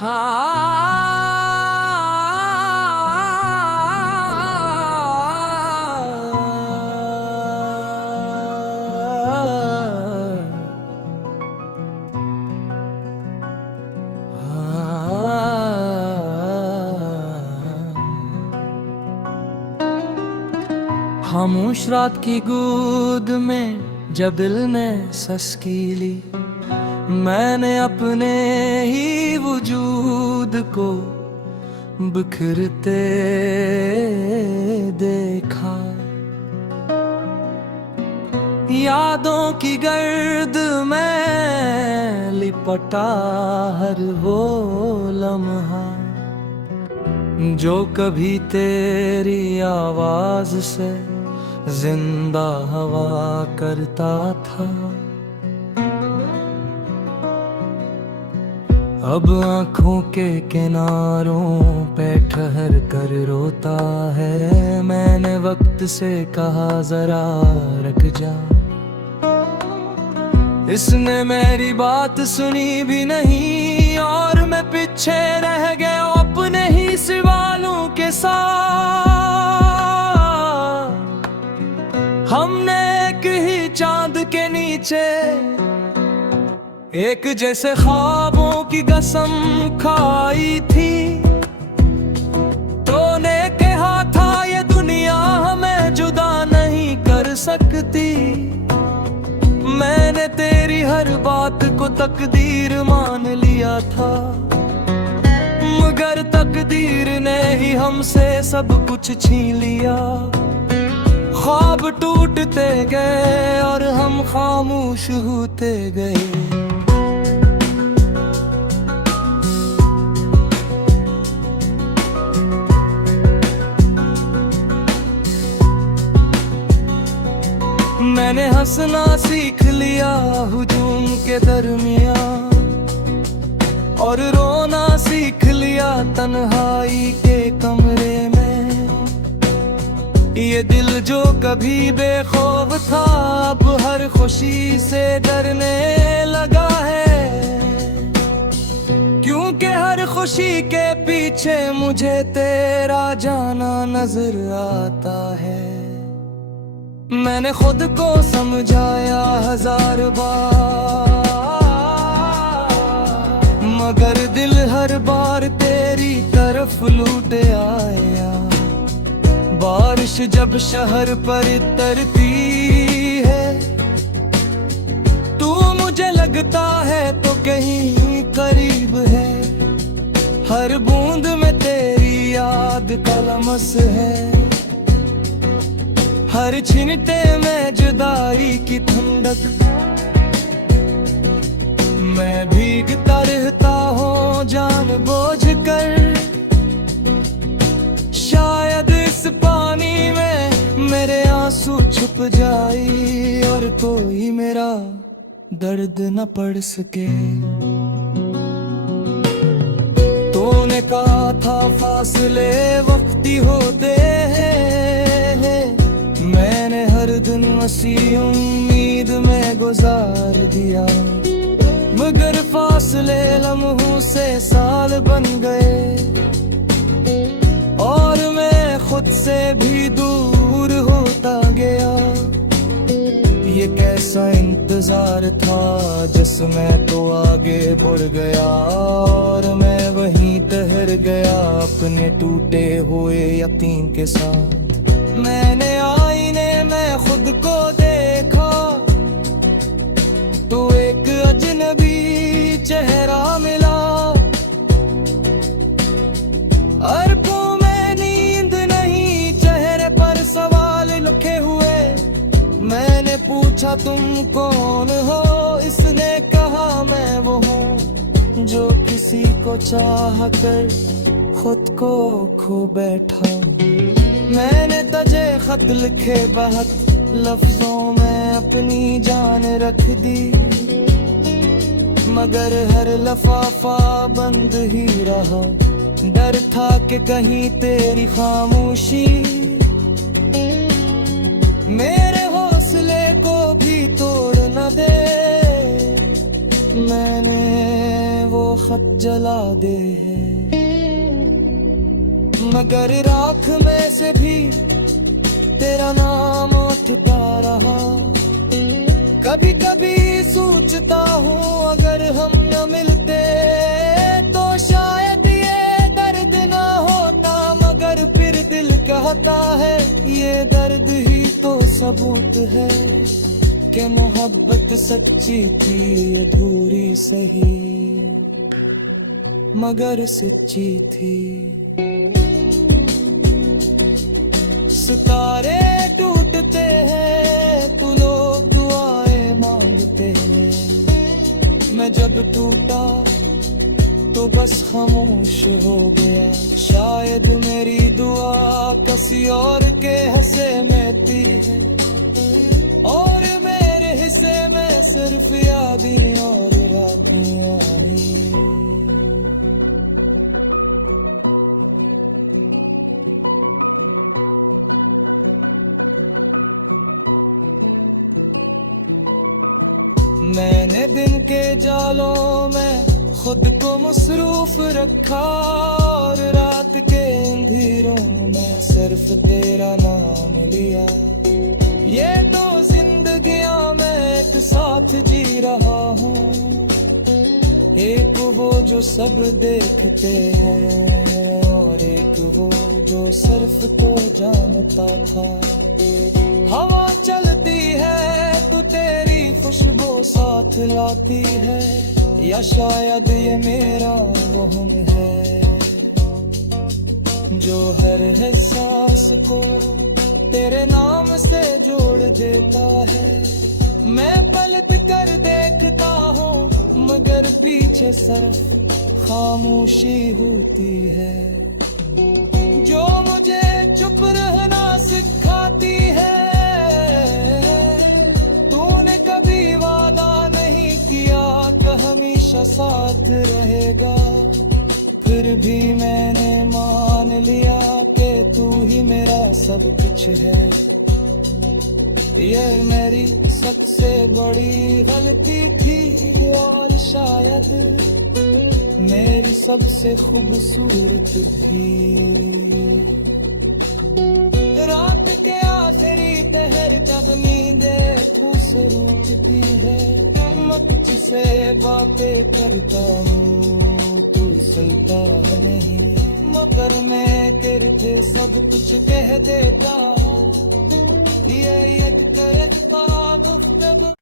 खामोश रात की गोद में जब दिल ने सस्की ली, मैंने अपने ही वजूद को बिखरते देखा। यादों की गर्द में लिपटा हर वो लम्हा जो कभी तेरी आवाज से जिंदा हवा करता था। अब आँखों के किनारों पे ठहर कर रोता है। मैंने वक्त से कहा जरा रुक जा, इसने मेरी बात सुनी भी नहीं और मैं पीछे रह गया अपने ही सवालों के साथ। हमने एक ही चांद के नीचे एक जैसे ख्वाबों की कसम खाई थी। तूने कहा था ये दुनिया हमें जुदा नहीं कर सकती। मैंने तेरी हर बात को तकदीर मान लिया था, मगर तकदीर ने ही हमसे सब कुछ छीन लिया। ख्वाब टूटते गए और हम खामोश होते गए। मैंने हंसना सीख लिया हुजूम के दरमियां और रोना सीख लिया तन्हाई के कमरे में। ये दिल जो कभी बेखौफ था अब हर खुशी से डरने लगा है, क्योंकि हर खुशी के पीछे मुझे तेरा जाना नजर आता है। मैंने खुद को समझाया हजार बार, मगर दिल हर बार तेरी तरफ लौटे आया। बारिश जब शहर पर उतरती है, तू मुझे लगता है तो कहीं करीब है। हर बूंद में तेरी याद का लम्स है, हर छिनटे में जुदाई की ठंडक। मैं भीगता रहता हूँ जानबूझ कर, शायद इस पानी में मेरे आंसू छुप जाए और कोई मेरा दर्द न पढ़ सके। तूने कहा था फासले वक्ती होते हैं, मैंने हर दिन उसी उम्मीद में गुजार दिया। मगर फासले लम्हों से साल बन गए और मैं खुद से भी दूर होता गया। ये कैसा इंतजार था जिसमें तो आगे बढ़ गया और मैं वहीं ठहर गया अपने टूटे हुए यकीन के साथ। मैंने आईने में खुद को देखा तो एक अजनबी चेहरा मिला। अरबों में नींद नहीं, चेहरे पर सवाल लिखे हुए। मैंने पूछा तुम कौन हो, इसने कहा मैं वो हूँ जो किसी को चाह कर खुद को खो बैठा। मैंने तुझे खत लिखे बहुत लफ्जों में अपनी जान रख दी, मगर हर लफाफा बंद ही रहा। डर था कि कहीं तेरी खामोशी मेरे हौसले को भी तोड़ न दे। मैंने वो खत जला दे है, मगर राख में से भी तेरा नाम उठता रहा। कभी कभी सोचता हूँ अगर हम न मिलते तो शायद ये दर्द ना होता, मगर फिर दिल कहता है ये दर्द ही तो सबूत है कि मोहब्बत सच्ची थी, अधूरी सही मगर सच्ची थी। सितारे टूटते हैं तो लोग दुआएं मांगते हैं, मैं जब टूटा तो बस खामोश हो गया। शायद मेरी दुआ किसी और के हिस्से में थी है, और मेरे हिस्से में सिर्फ यादें और रातें आई। मैंने दिन के जालों में खुद को मसरूफ रखा, और रात के अंधेरों में सिर्फ तेरा नाम लिया। ये दो जिंदगियां मैं एक साथ जी रहा हूँ, एक वो जो सब देखते हैं और एक वो जो सिर्फ तो जानता था। हवा चलती है तो तेरी खुशबू साथ लाती है, या शायद ये मेरा वहम है जो हर एहसास को तेरे नाम से जोड़ देता है। मैं पलट कर देखता हूँ मगर पीछे सिर्फ खामोशी होती है, जो मुझे चुप रहना सिखाती है। तूने कभी वादा नहीं किया कि हमेशा साथ रहेगा, फिर भी मैंने मान लिया कि तू ही मेरा सब कुछ है। ये मेरी सबसे बड़ी गलती थी और शायद मेरी सबसे खूबसूरत भी। रात के आखिरी पहर जब नींदें ठूस रूठती है, मैं तुझसे बातें करता हूँ तू सुनता नहीं, मगर मैं तेरे सब कुछ कह देता। ये एक करता गुफ्तगू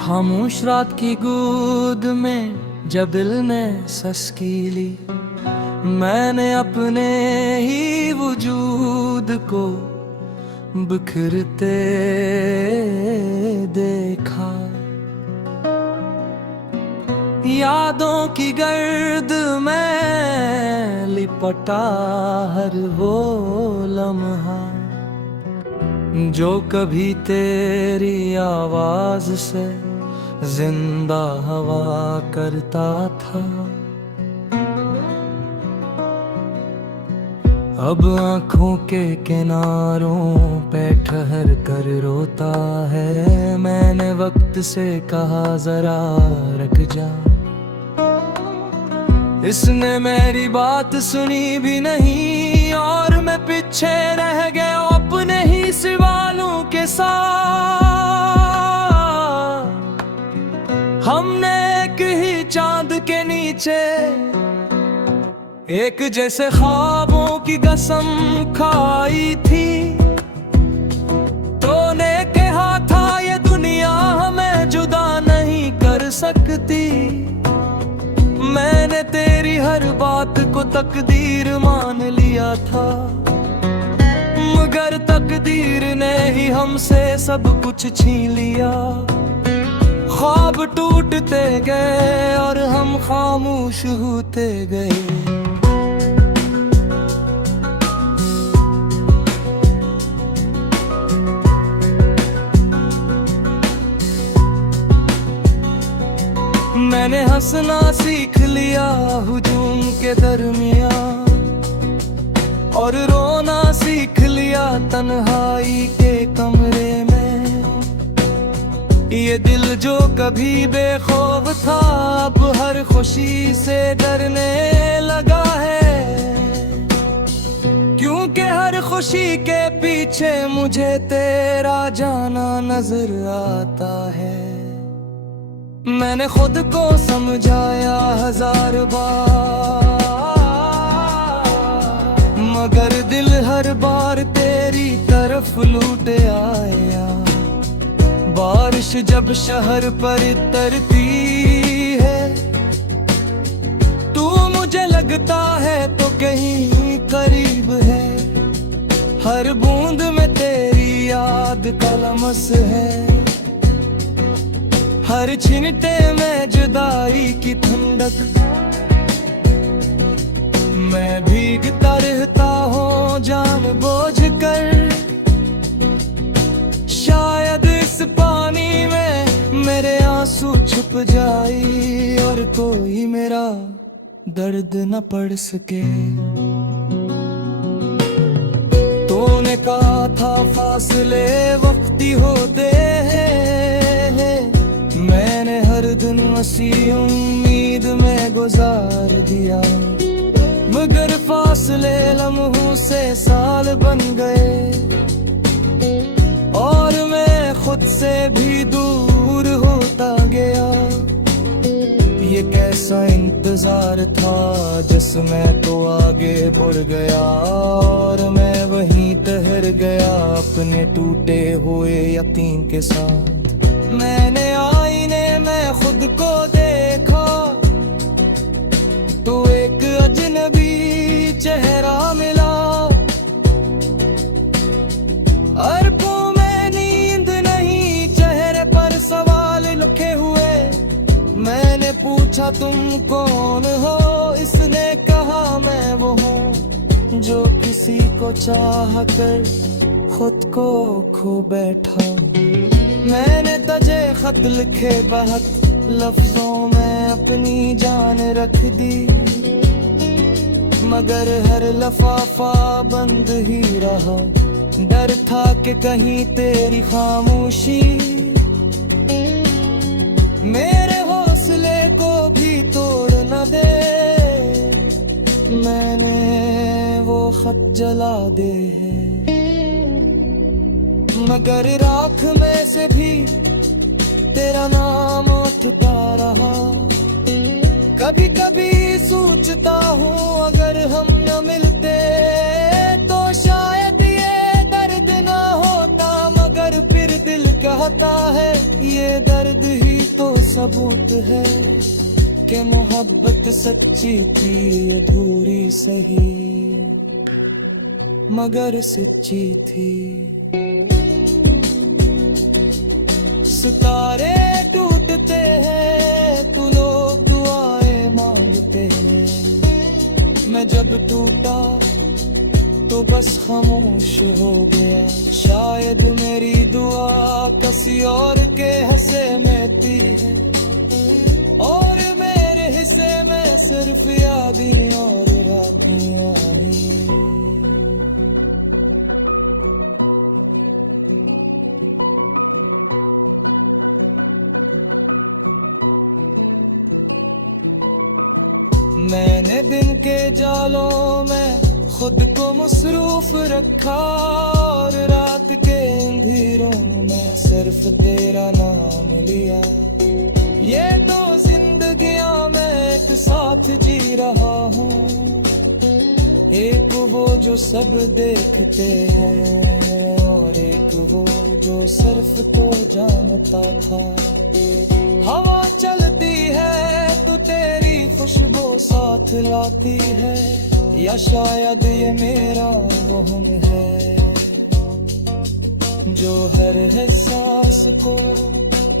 खामोश रात की गोद में जब दिल ने सस्की ली, मैंने अपने ही वजूद को बिखरते देखा। यादों की गर्द में लिपटा हर वो लम्हा जो कभी तेरी आवाज से जिंदा हवा करता था। अब आँखों के किनारों पे ठहर कर रोता है, मैंने वक्त से कहा जरा रुक जा, इसने मेरी बात सुनी भी नहीं और मैं पीछे रह गया अपने ही सवालों के साथ। हमने एक ही चांद के नीचे एक जैसे ख्वाबों की कसम खाई थी। तूने कहा था ये दुनिया हमें जुदा नहीं कर सकती, मैंने तेरी हर बात को तकदीर मान लिया था, मगर तकदीर ने ही हमसे सब कुछ छीन लिया। ख्वाब टूटते गए और हम खामोश होते गए। मैंने हंसना सीख लिया हुजूम के दरमियां, और रोना सीख लिया तन्हाई के कमरे में। ये दिल जो कभी बेखौफ था अब हर खुशी से डरने लगा है, क्योंकि हर खुशी के पीछे मुझे तेरा जाना नजर आता है। मैंने खुद को समझाया 1000 बार, मगर दिल हर बार तेरी तरफ लौट आया। बारिश जब शहर पर तरती है, तू मुझे लगता है तो कहीं करीब है। हर बूंद में तेरी याद का लम्स है, हर छिनटे में जुदाई की ठंडक। मैं भीगता रहता हूँ जानबूझकर, शायद इस पानी में मेरे आंसू छुप जाए और कोई मेरा दर्द न पढ़ सके। तूने कहा था फासले वक्ती होते हैं, मैंने हर दिन उसी उम्मीद में गुजार दिया। मगर फासले लम्हों से साल बन गए, और मैं खुद से भी दूर होता गया। ये कैसा इंतजार था जिसमें तो आगे बढ़ गया, और मैं वहीं ठहर गया अपने टूटे हुए यकीन के साथ। मैंने आईने में खुद को देखा तो एक अजनबी चेहरा मिला। अरबों में नींद नहीं, चेहरे पर सवाल लिखे हुए। मैंने पूछा तुम कौन हो, इसने कहा मैं वो हूँ जो किसी को चाह कर खुद को खो बैठा। मैंने तुझे खत लिखे बहुत लफ्जों में अपनी जान रख दी, मगर हर लफाफा बंद ही रहा। डर था कि कहीं तेरी खामोशी मेरे हौसले को भी तोड़ न दे। मैंने वो खत जला दे है, मगर राख में से भी तेरा नाम उठता रहा। कभी कभी सोचता हूँ अगर हम न मिलते तो शायद ये दर्द ना होता, मगर फिर दिल कहता है ये दर्द ही तो सबूत है कि मोहब्बत सच्ची थी, अधूरी सही मगर सच्ची थी। सितारे टूटते हैं तो लोग दुआएं मांगते हैं, मैं जब टूटा तो बस खामोश हो गया। शायद मेरी दुआ किसी और के हिस्से में थी है, और मेरे हिस्से में सिर्फ यादें और राखियां ही। मैंने दिन के जालों में खुद को मसरूफ रखा, और रात के अंधेरों में सिर्फ तेरा नाम लिया। ये दो जिंदगियां मैं एक साथ जी रहा हूँ, एक वो जो सब देखते हैं, और एक वो जो सिर्फ तो जानता था। हवा चलती है तो तेरी खुशबू साथ लाती है, या शायद ये मेरा वहम है जो हर एहसास को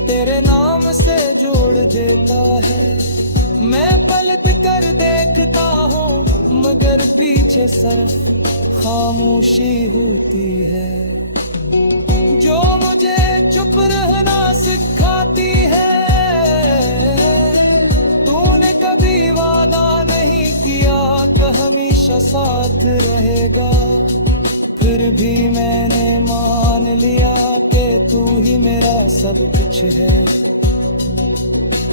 तेरे नाम से जोड़ देता है। मैं पलट कर देखता हूँ मगर पीछे सिर्फ खामोशी होती है, जो मुझे चुप रहना सिखाती है। साथ रहेगा। फिर भी मैंने मान लिया कि तू ही मेरा सब कुछ है।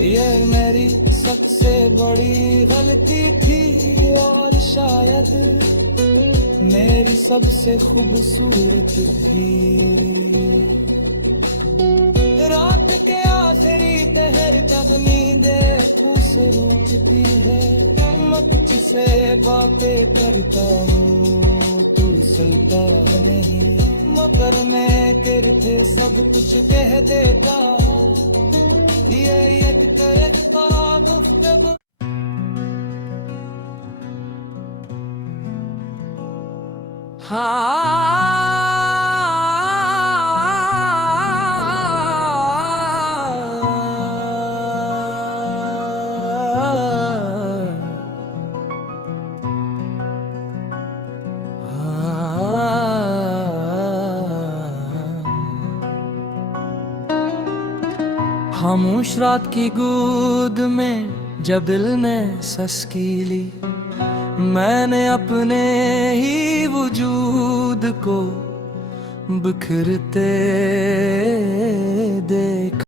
ये मेरी सबसे बड़ी गलती थी और शायद मेरी सबसे खूबसूरत भी। रात के आखिरी पहर जब नींदें ठूस रूठती है, मैं तुझसे बातें करता हूँ, तू सुनता नहीं, मगर मैं तेरे थे सब कुछ कह देता। ये यद करता गुफ्तगू खामोश रात की गोद में जब दिल ने सस्की ली, मैंने अपने ही वजूद को बिखरते देखा।